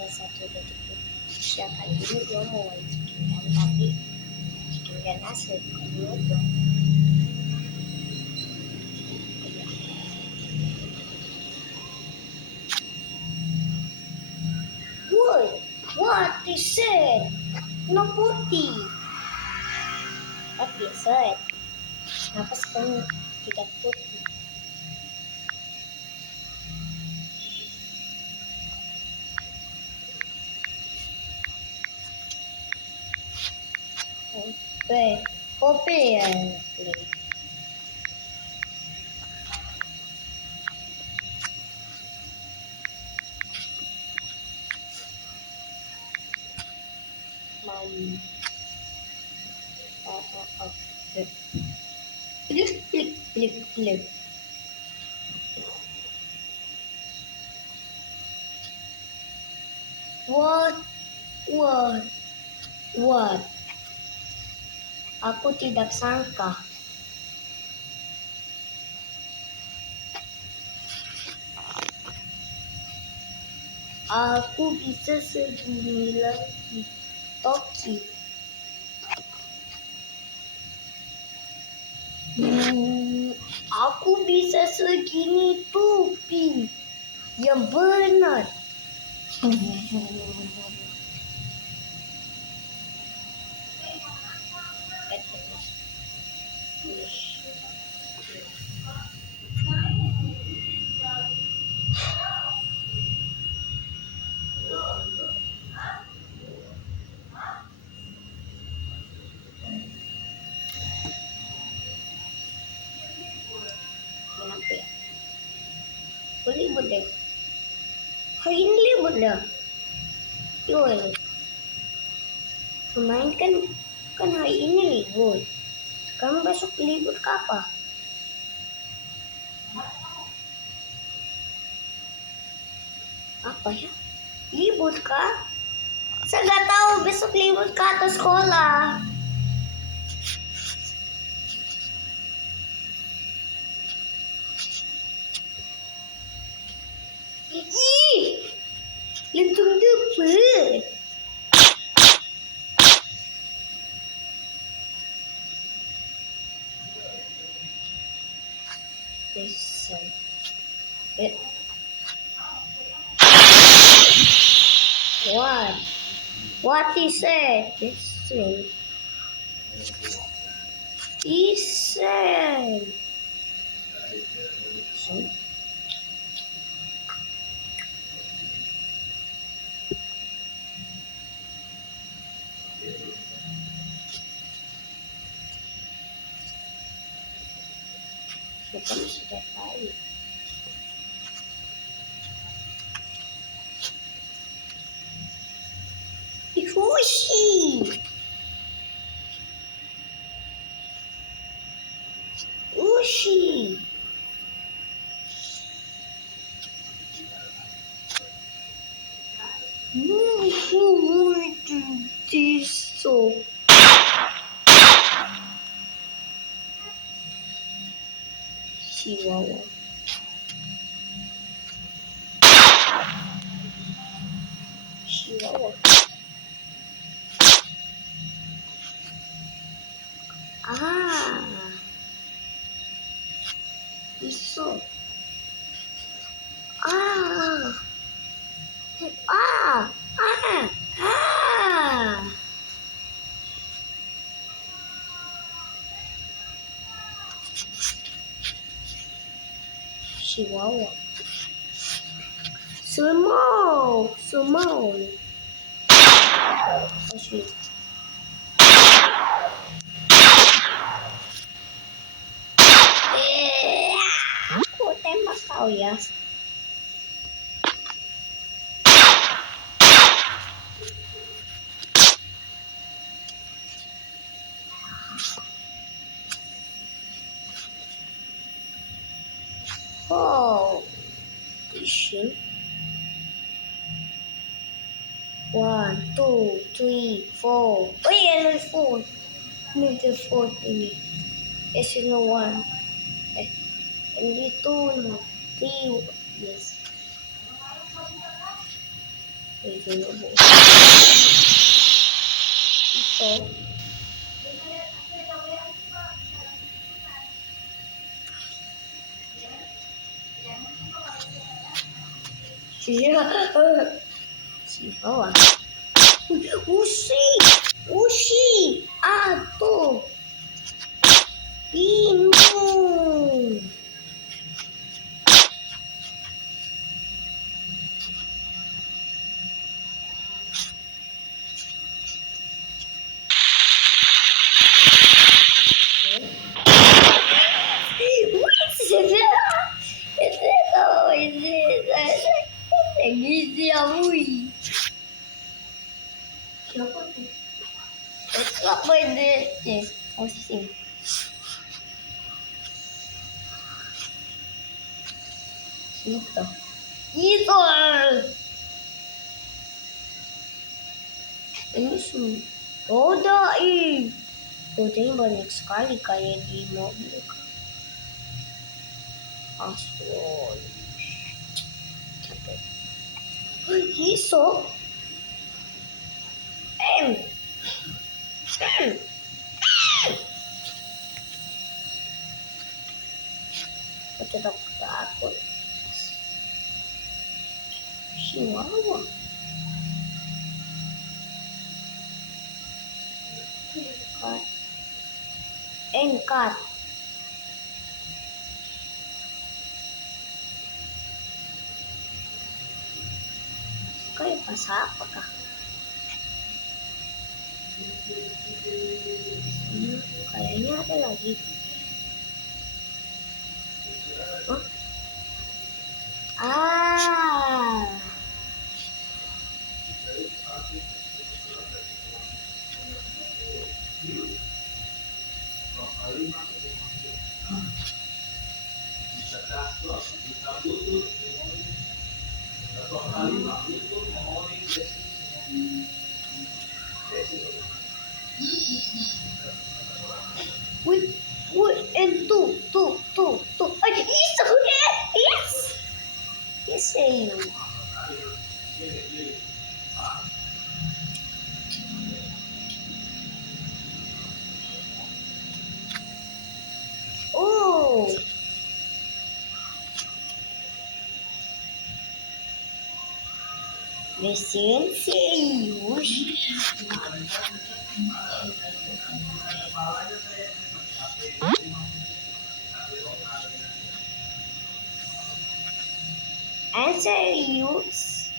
bisa 1 detik siapa ini gue mau chicken kan, tapi chicken kan asli bukan dong. Woi, what is it? No putih. Tapi biasa kenapa sekarang tidak putih? Kopi ya. Klik. What? Aku tidak sangka. Aku bisa segini lagi. Toki. Aku bisa segini tupi. Yang benar. Kenapa ya? Libur deh. Hari ini libur dah. Yoi. Kemarin kan hari ini libur. Sekarang besok libur kapan? Apa ya? Libur kah? Saya nggak tahu besok libur kah atau sekolah. Ih, lentung dapet. Listen. What he said? Listen. He said. Siapa sudah tahu? Ushi. So. Chihuahua. Iso. Chihuahua. Small. Asli. Aku tembak kau ya. Oh, fishing. 1, 2, 3, 4. Oh yeah, there's 4. No, there's 4 thingy. This is no 1. And the 2, no. 3, yes. Reasonable. So, yeah. Siapa? Usi! Ushi! Ato! Pintu! Apa ini? Yes, posisi. Itu. Itu. Ini sih. Roda ih. Rodanya banyak sekali kayak di mobil. Aspol. Capek. Iso. M. M. Kata takut. Chihuahua. Cut. And cut. Kayak bahasa apa kah? Kayaknya ada lagi. Hah? Ah. Wait, wait, and two. Ay, isa ko na! Yes! Yes, sa'yo. Oh! Listen, sa'yo. And serious.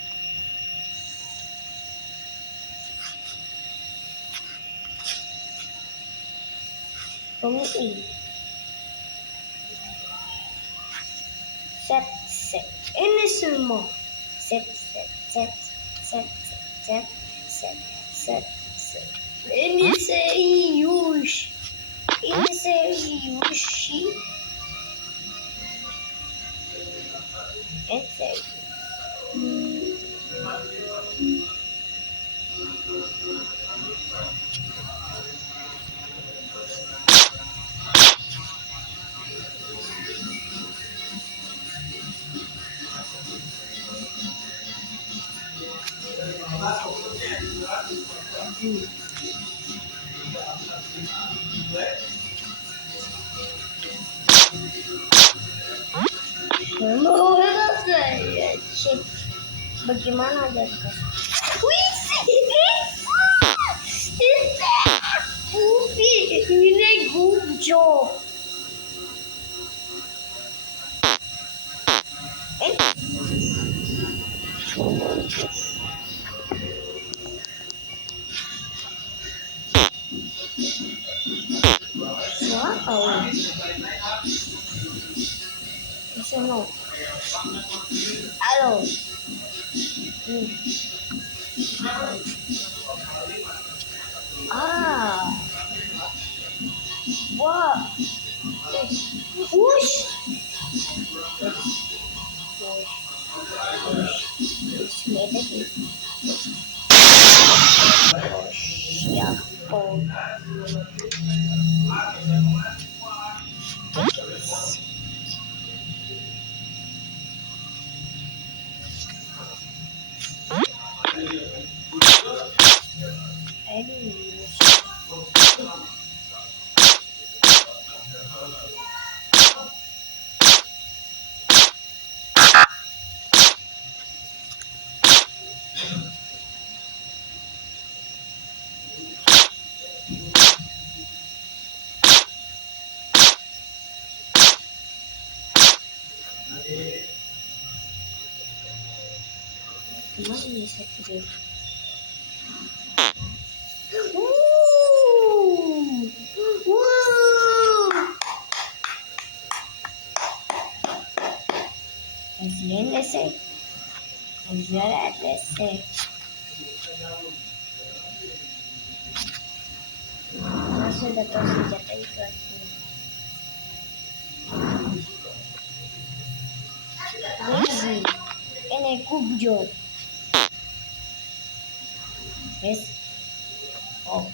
Pumili. Set. Inisin mo. Set. Iniserious. And serious. Cek bagaimana ada wih Ubi ini gujo siapa bisa mau halo ah wah wush Smelly. Yeah. Oh. Animals. Kemana nih saya kirim? Woo! Woo! Entiéndese. Entiéndese. No sudah tahu senjata itu artinya. Lazy. Ini kubjo. Yes. Oh.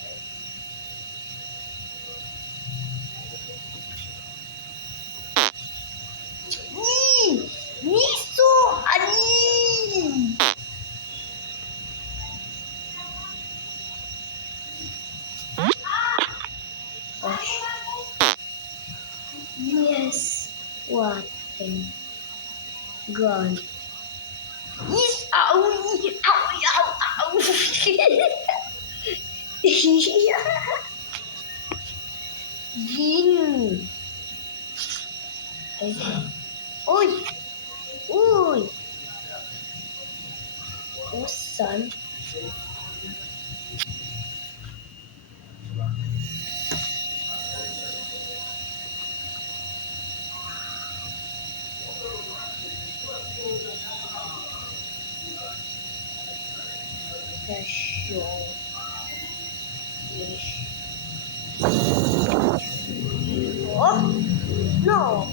Miso. Ani. Oh. Yes. What? Gone. Yes. Ow. Ow. Ow. Ow. Gin. Oi. Oi. Son. The show. Yes. Oh. No.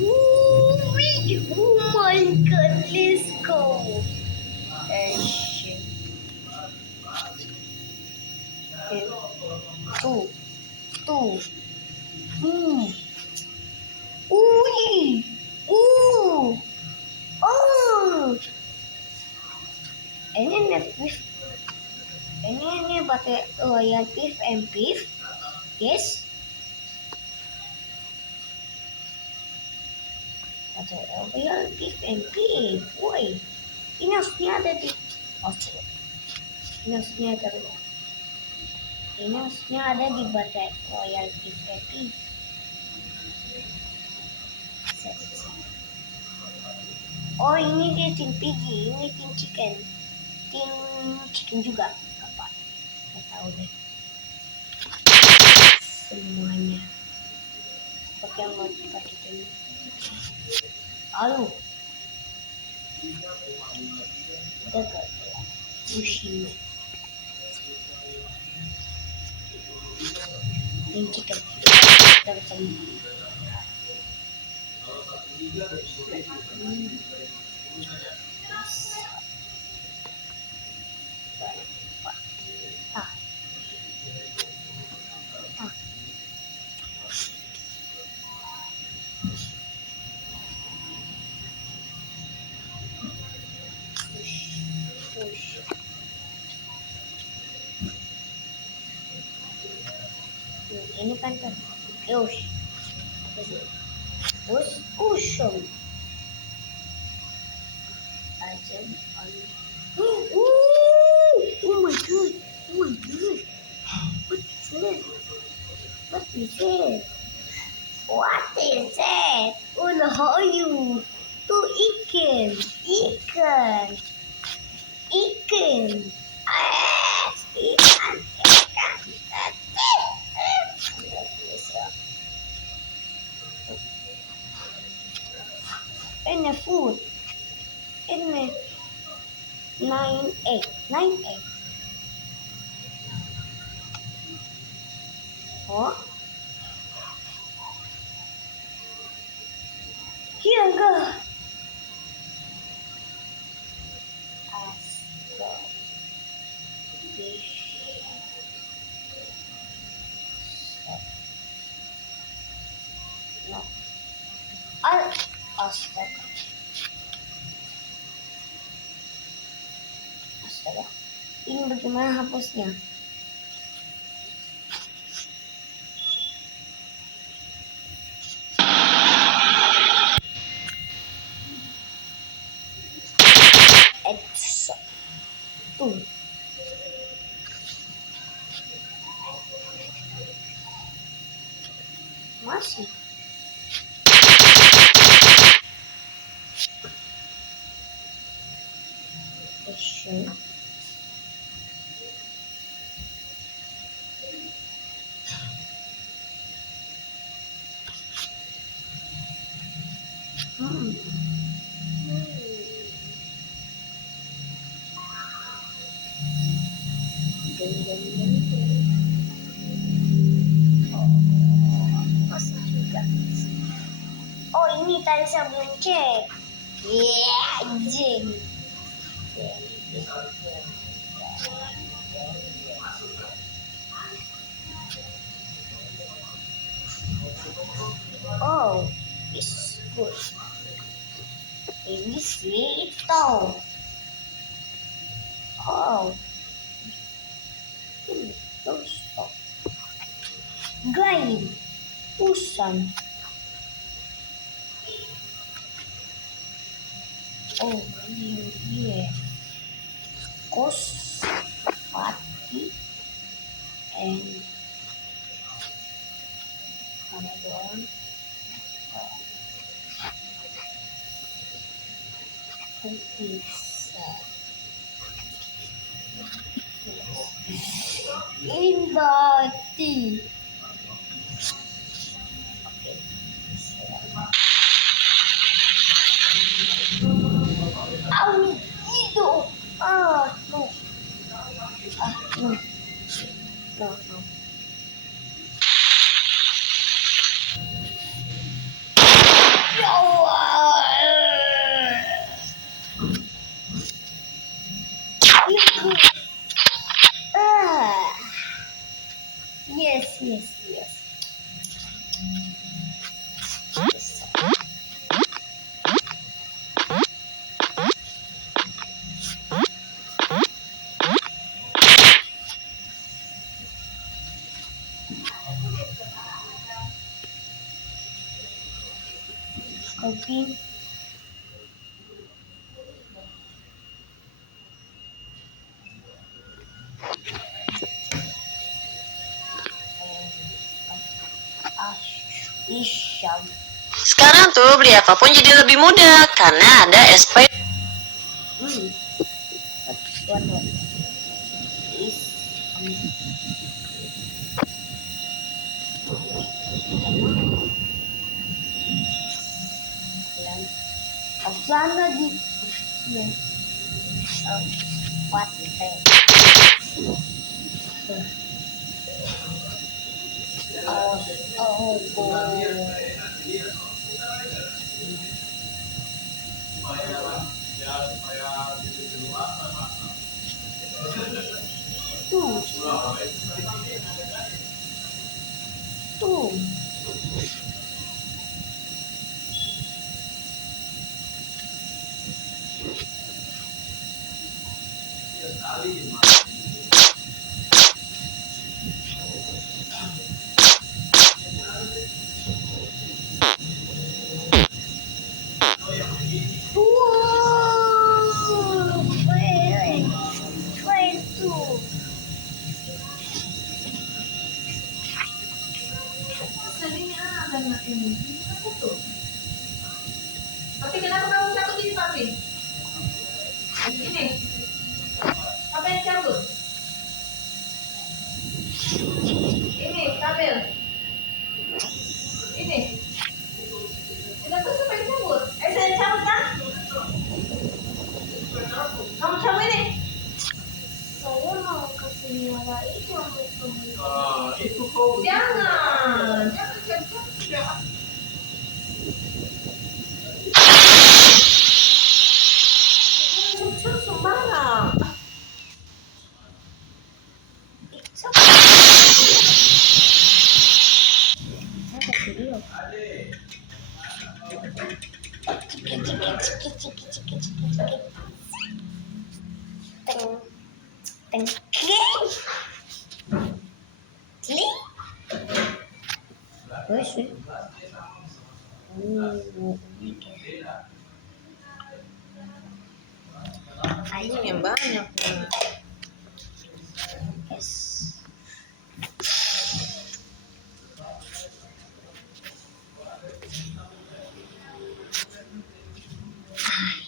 Ooh, oh my god, let's go. Shit. Two. Two. Ooh. Ooh. Ooh. Oh. Ini pakai royal beef and beef. Yes. Pakai royal beef and beef. Woi. Ini harusnya ada di. Oh, ini harusnya ada. Ini harusnya ada di batai royal beef and beef. Oh, ini dia tim piggy, ini tim chicken. Tim chicken juga. Apa? Nggak tahu deh. Semuanya. Seperti yang mau dikasih ini. Halo. Dekat. Sushi. Tim chicken. Kita ketemu. Ah. Ah. Push. Ini kan kan. Push. Push. Push. Aja. Oh my god. Oh my god. What is it? What is it? What is it? Oh no, how are you? To ikan. Ikan. Ikan. Ah, ikan. Ikan. Ini food. Ini 9 egg. 9 egg. Oh. Here go. Astro. Fish. No. Astaga. Astaga. Ini bagaimana hapusnya? Tuh. Masih. Action. Oh, masih juga. Oh, ini tadi saya belum cek. Anjing. Oh, it's good. Ini sih itu. Oh, ini stop. Gain, usan. Oh, ini kos pati and Ramadan. Bisa. Indati. Au, itu. No. No. No, no. Ya Allah. Itu. Yes, yes, yes. Kopi. Isyam. Sekarang tuh beli apapun jadi lebih mudah karena ada SP. Waduh. Aflan lagi. Ya. Pate. Oh. Tuh. Tapi kenapa kamu cabut ini, Papi? Ini. Apa yang cabut? Ini, kabel. Ini. Kenapa sampai cabut? Saya cabut kan? Kamu cabut ini. Saya mau kasih nyala itu Itu kau. Jangan cabut. Sembarang. Saya kasih dia. Teng, teng, kling, kling. Wes, wes. Ini yang banyak. Yes.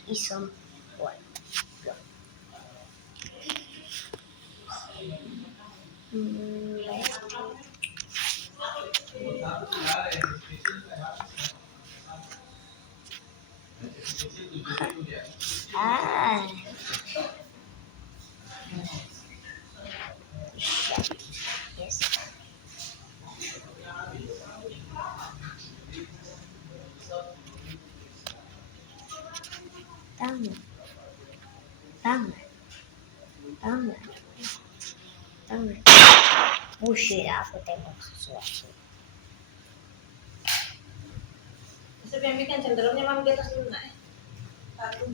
Isom. What? Ah. Yes. Tama. Tama. Tama. Tama. Bullshit, aku tembak sesuatu. Bisa bikin cenderungnya mam di atas dulu naik. Satu.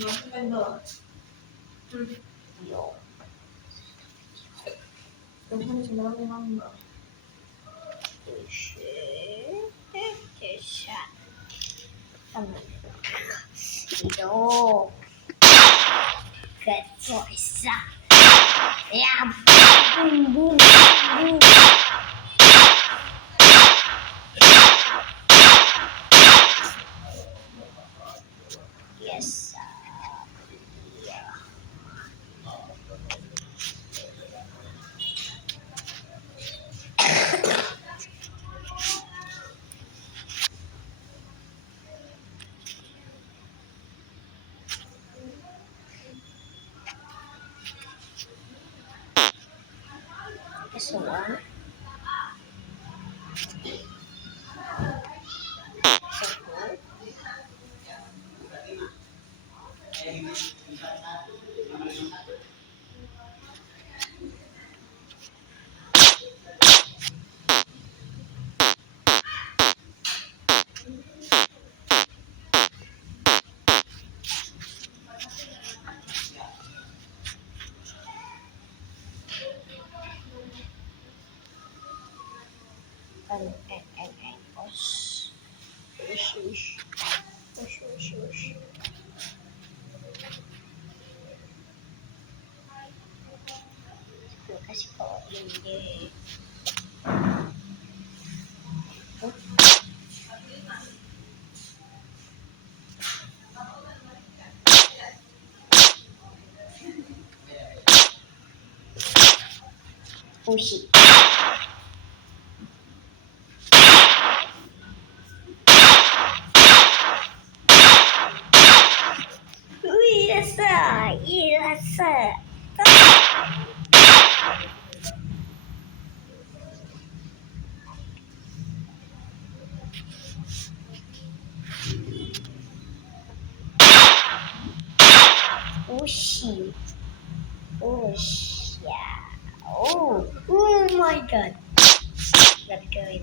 Masukkan bawah. Yo. Kemudian cenderungnya mam bawah. Bullshit. Kesat. Tama. Yo. Kecoisa. Ya. Boom, boom, boom. Yes. Yeah. This one. And push. Push. Gue kasih koin deh. Push. Yes, sir. Push. Yeah. Oh my God. Let's go in.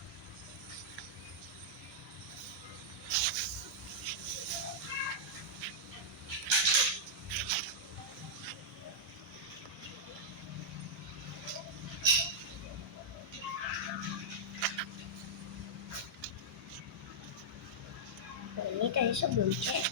sebelum cek.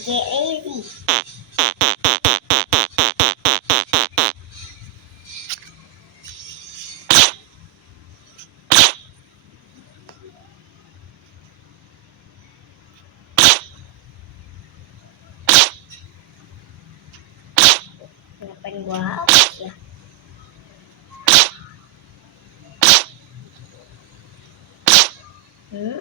Get ready. Ngapain gua hapus ya? Hmm?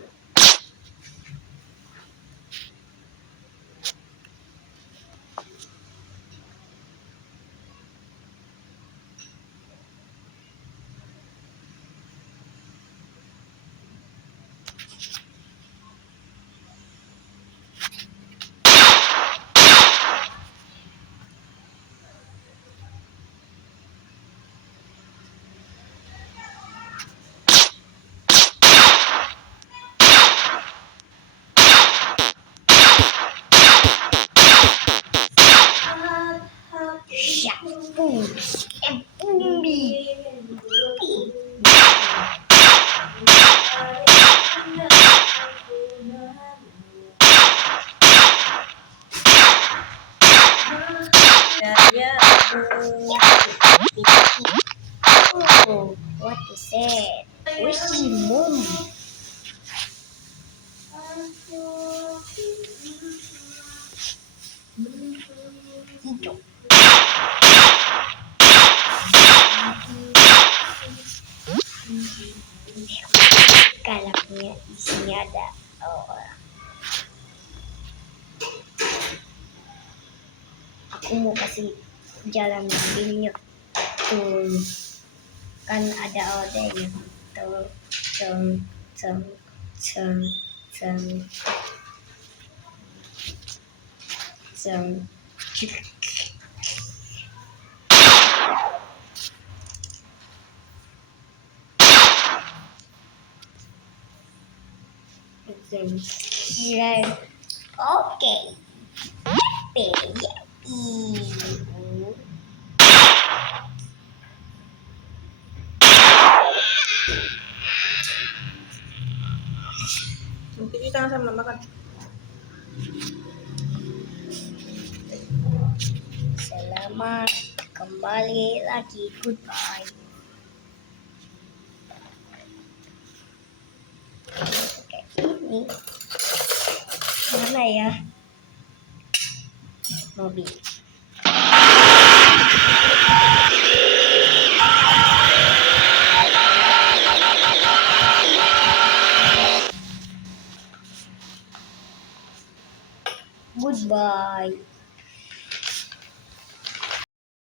Oh, what is it? Wishing mom. Hidup. Kalaknya isinya ada orang. Aku mau kasih jalan mobilnya tuh, kan ada ordernya tuh, ceng ceng ceng ceng ceng. Ceng. Oke. Ibu. Cuci tangan sama makan. Selamat kembali lagi. Goodbye. Kayak ini. Mana ya? Mobil. Goodbye.